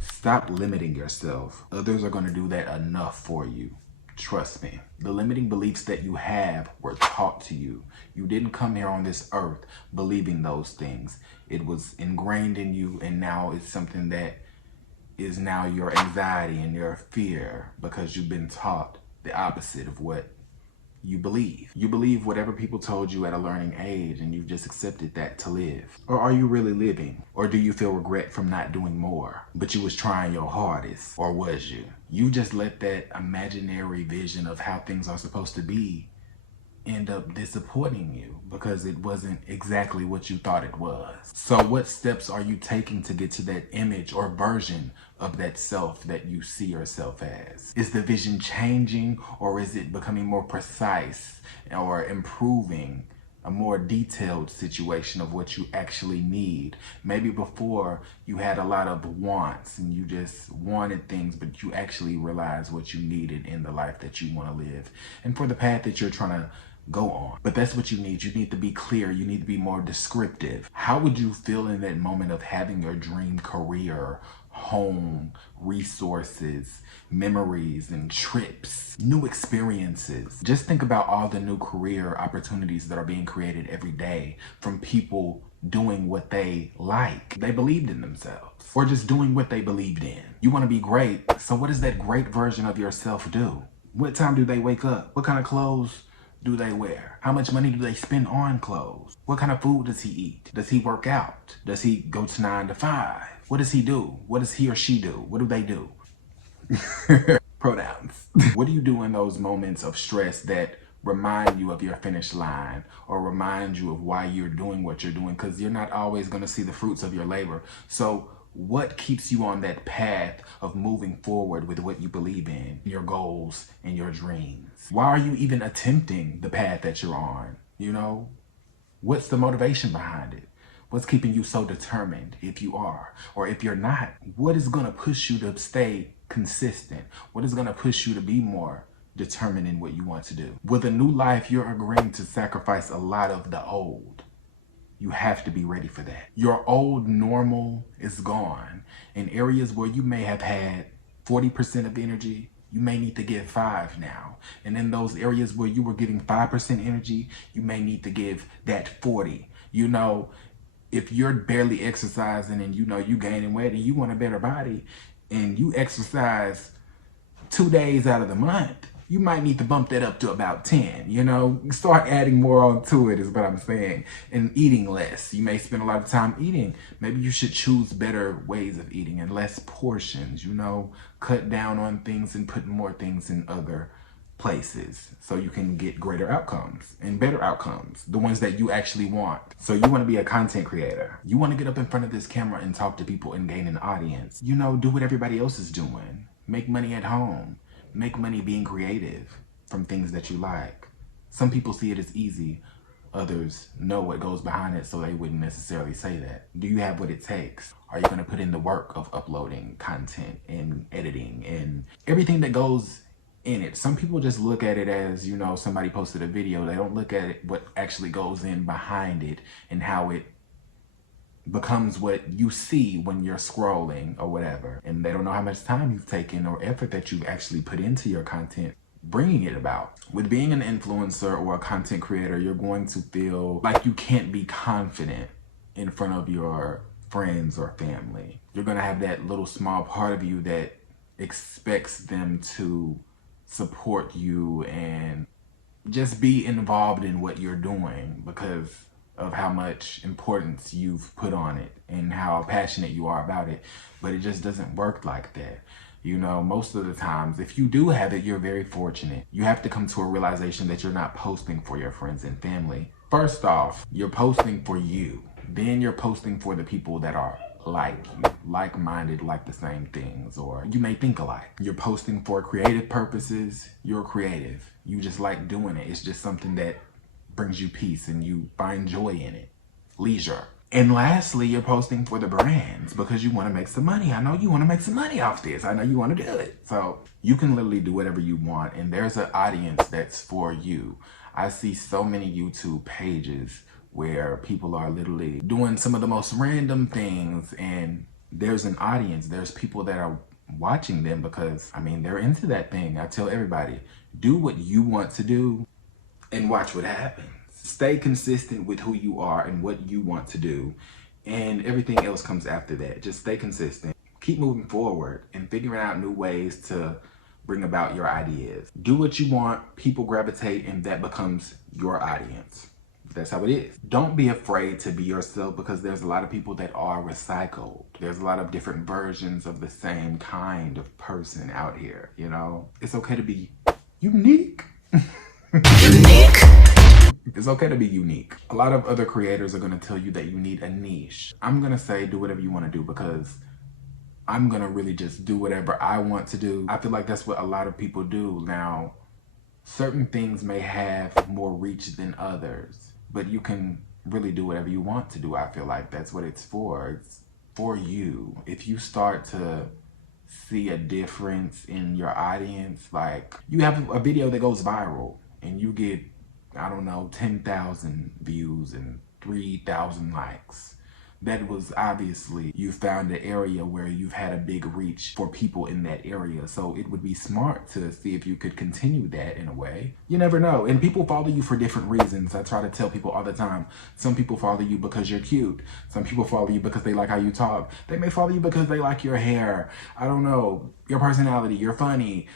Stop limiting yourself. Others are going to do that enough for you. Trust me. The limiting beliefs that you have were taught to you. You didn't come here on this earth believing those things. It was ingrained in you, and now it's something that is now your anxiety and your fear because you've been taught the opposite of what you believe. You believe whatever people told you at a learning age, and you've just accepted that to live. Or are you really living? Or do you feel regret from not doing more, but you was trying your hardest? Or was you? You just let that imaginary vision of how things are supposed to be end up disappointing you because it wasn't exactly what you thought it was. So what steps are you taking to get to that image or version of that self that you see yourself as? Is the vision changing, or is it becoming more precise or improving a more detailed situation of what you actually need? Maybe before you had a lot of wants and you just wanted things, but you actually realized what you needed in the life that you want to live and for the path that you're trying to go on. But that's what you need. You need to be clear. You need to be more descriptive. How would you feel in that moment of having your dream career, home, resources, memories, and trips, new experiences? Just think about all the new career opportunities that are being created every day from people doing what they like. They believed in themselves, or just doing what they believed in. You want to be great. So what does that great version of yourself do? What time do they wake up? What kind of clothes do they wear? How much money do they spend on clothes? What kind of food does he eat? Does he work out? Does he go to 9 to 5? What does he do? What does he or she do? What do they do? Pronouns. What do you do in those moments of stress that remind you of your finish line or remind you of why you're doing what you're doing? Because you're not always going to see the fruits of your labor. So what keeps you on that path of moving forward with what you believe in, your goals and your dreams? Why are you even attempting the path that you're on? You know, what's the motivation behind it? What's keeping you so determined if you are? Or if you're not, what is going to push you to stay consistent? What is going to push you to be more determined in what you want to do? With a new life, you're agreeing to sacrifice a lot of the old. You have to be ready for that. Your old normal is gone. In areas where you may have had 40% of energy, you may need to give 5 now. And in those areas where you were giving 5% energy, you may need to give that 40. You know, if you're barely exercising and you know you gaining weight and you want a better body and you exercise 2 days out of the month, you might need to bump that up to about 10, you know, start adding more onto it is what I'm saying, and eating less. You may spend a lot of time eating. Maybe you should choose better ways of eating and less portions, you know, cut down on things and put more things in other places so you can get greater outcomes and better outcomes, the ones that you actually want. So you want to be a content creator. You want to get up in front of this camera and talk to people and gain an audience. You know, do what everybody else is doing. Make money at home. Make money being creative from things that you like. Some people see it as easy. Others know what goes behind it, so they wouldn't necessarily say that. Do you have what it takes? Are you going to put in the work of uploading content and editing and everything that goes in it? Some people just look at it as, you know, somebody posted a video. They don't look at it, what actually goes in behind it and how it becomes what you see when you're scrolling or whatever. And they don't know how much time you've taken or effort that you've actually put into your content, bringing it about. With being an influencer or a content creator, you're going to feel like you can't be confident in front of your friends or family. You're going to have that little small part of you that expects them to support you and just be involved in what you're doing because of how much importance you've put on it and how passionate you are about it. But it just doesn't work like that. You know, most of the times, if you do have it, you're very fortunate. You have to come to a realization that you're not posting for your friends and family. First off, you're posting for you. Then you're posting for the people that are like you, like-minded, like the same things, or you may think alike. You're posting for creative purposes. You're creative. You just like doing it. It's just something that brings you peace and you find joy in it. Leisure. And lastly, you're posting for the brands because you want to make some money. I know you want to make some money off this. I know you want to do it. So you can literally do whatever you want. And there's an audience that's for you. I see so many YouTube pages where people are literally doing some of the most random things, and there's an audience. There's people that are watching them because, I mean, they're into that thing. I tell everybody, do what you want to do and watch what happens. Stay consistent with who you are and what you want to do, and everything else comes after that. Just stay consistent. Keep moving forward and figuring out new ways to bring about your ideas. Do what you want, people gravitate, and that becomes your audience. That's how it is. Don't be afraid to be yourself, because there's a lot of people that are recycled. There's a lot of different versions of the same kind of person out here, you know? It's okay to be unique. Unique. It's okay to be unique. A lot of other creators are gonna tell you that you need a niche. I'm gonna say do whatever you wanna do, because I'm gonna really just do whatever I want to do. I feel like that's what a lot of people do. Now, certain things may have more reach than others, but you can really do whatever you want to do. I feel like that's what it's for. It's for you. If you start to see a difference in your audience, like you have a video that goes viral and you get, I don't know, 10,000 views and 3,000 likes. That was obviously, you found an area where you've had a big reach for people in that area. So it would be smart to see if you could continue that in a way. You never know. And people follow you for different reasons. I try to tell people all the time, some people follow you because you're cute. Some people follow you because they like how you talk. They may follow you because they like your hair. I don't know, your personality, you're funny,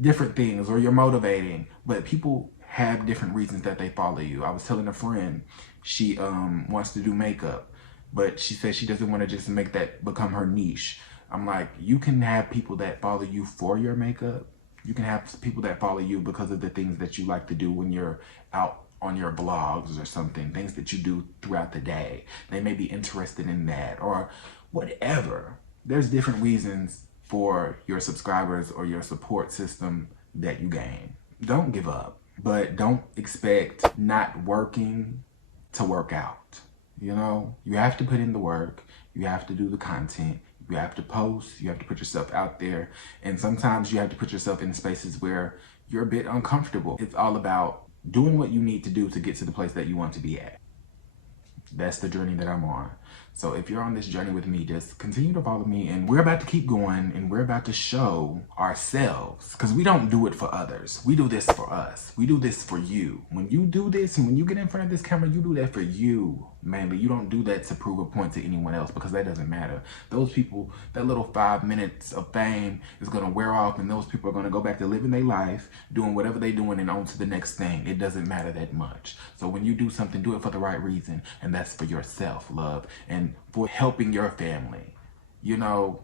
different things, or you're motivating. But people have different reasons that they follow you. I was telling a friend, she wants to do makeup, but she says she doesn't want to just make that become her niche. I'm like, you can have people that follow you for your makeup. You can have people that follow you because of the things that you like to do when you're out on your blogs or something, things that you do throughout the day. They may be interested in that or whatever. There's different reasons for your subscribers or your support system that you gain. Don't give up, but don't expect not working to work out. You know, you have to put in the work, you have to do the content, you have to post, you have to put yourself out there, and sometimes you have to put yourself in spaces where you're a bit uncomfortable. It's all about doing what you need to do to get to the place that you want to be at. That's the journey that I'm on. So if you're on this journey with me, just continue to follow me, and we're about to keep going, and we're about to show ourselves, because we don't do it for others. We do this for us. We do this for you. When you do this, and when you get in front of this camera, you do that for you, mainly. You don't do that to prove a point to anyone else, because that doesn't matter. Those people, that little 5 minutes of fame is gonna wear off, and those people are gonna go back to living their life, doing whatever they're doing, and on to the next thing. It doesn't matter that much. So when you do something, do it for the right reason, and that's for yourself, love, and for helping your family. You know,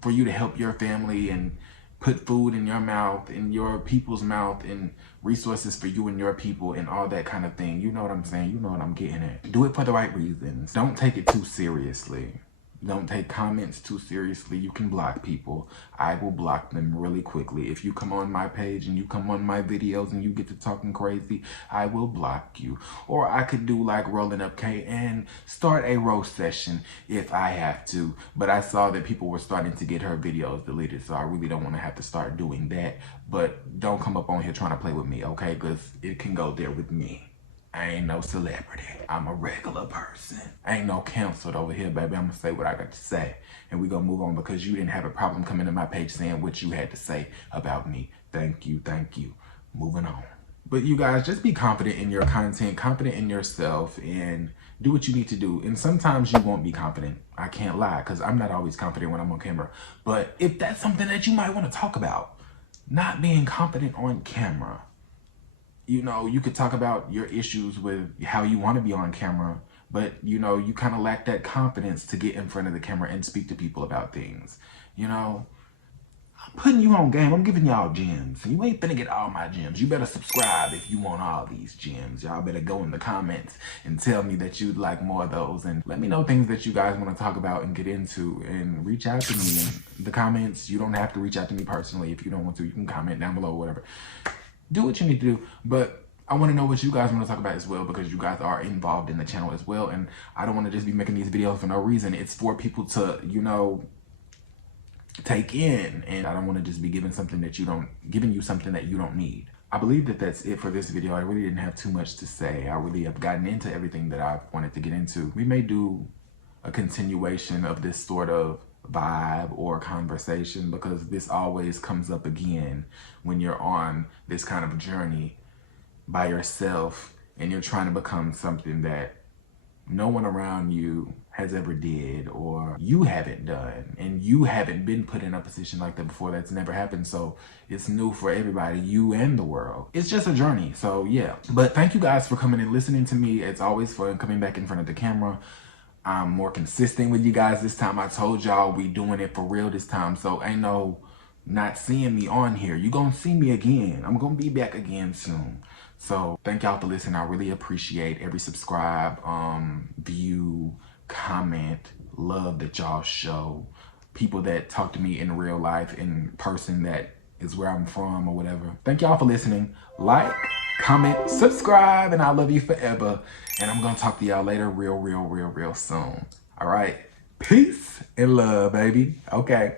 for you to help your family and put food in your mouth, in your people's mouth, and resources for you and your people and all that kind of thing. You know what I'm saying? You know what I'm getting at. Do it for the right reasons. Don't take it too seriously. Don't take comments too seriously. You can block people. I will block them really quickly. If you come on my page and you come on my videos and you get to talking crazy, I will block you. Or I could do like Rolling Up K and start a roast session if I have to. But I saw that people were starting to get her videos deleted, so I really don't want to have to start doing that. But don't come up on here trying to play with me, okay? Because it can go there with me. I ain't no celebrity. I'm a regular person. I ain't no canceled over here, baby. I'm gonna say what I got to say. And we gonna move on because you didn't have a problem coming to my page saying what you had to say about me. Thank you, thank you. Moving on. But you guys, just be confident in your content, confident in yourself, and do what you need to do. And sometimes you won't be confident. I can't lie, because I'm not always confident when I'm on camera. But if that's something that you might want to talk about, not being confident on camera, you know, you could talk about your issues with how you want to be on camera, but, you know, you kind of lack that confidence to get in front of the camera and speak to people about things. You know, I'm putting you on game. I'm giving y'all gems. You ain't finna get all my gems. You better subscribe if you want all these gems. Y'all better go in the comments and tell me that you'd like more of those. And let me know things that you guys want to talk about and get into. And reach out to me in the comments. You don't have to reach out to me personally if you don't want to. You can comment down below, whatever. Do what you need to do, but I want to know what you guys want to talk about as well, because you guys are involved in the channel as well. And I don't want to just be making these videos for no reason. It's for people to, you know, take in, and I don't want to just be giving you something that you don't need. I believe that that's it for this video. I really didn't have too much to say. I really have gotten into everything that I wanted to get into. We may do a continuation of this sort of vibe or conversation, because this always comes up again when you're on this kind of journey by yourself and you're trying to become something that no one around you has ever did, or you haven't done, and you haven't been put in a position like that before. That's never happened, so it's new for everybody, you and the world. It's just a journey. So yeah, but thank you guys for coming and listening to me. It's always fun coming back in front of the camera. I'm more consistent with you guys this time. I told y'all we doing it for real this time, so ain't no not seeing me on here. You gonna see me again. I'm gonna be back again soon. So thank y'all for listening. I really appreciate every subscribe, view, comment, love that y'all show. People that talk to me in real life, in person, that is where I'm from or whatever. Thank y'all for listening. Like, comment, subscribe, and I love you forever. And I'm gonna talk to y'all later real soon. All right, peace and love, baby. Okay.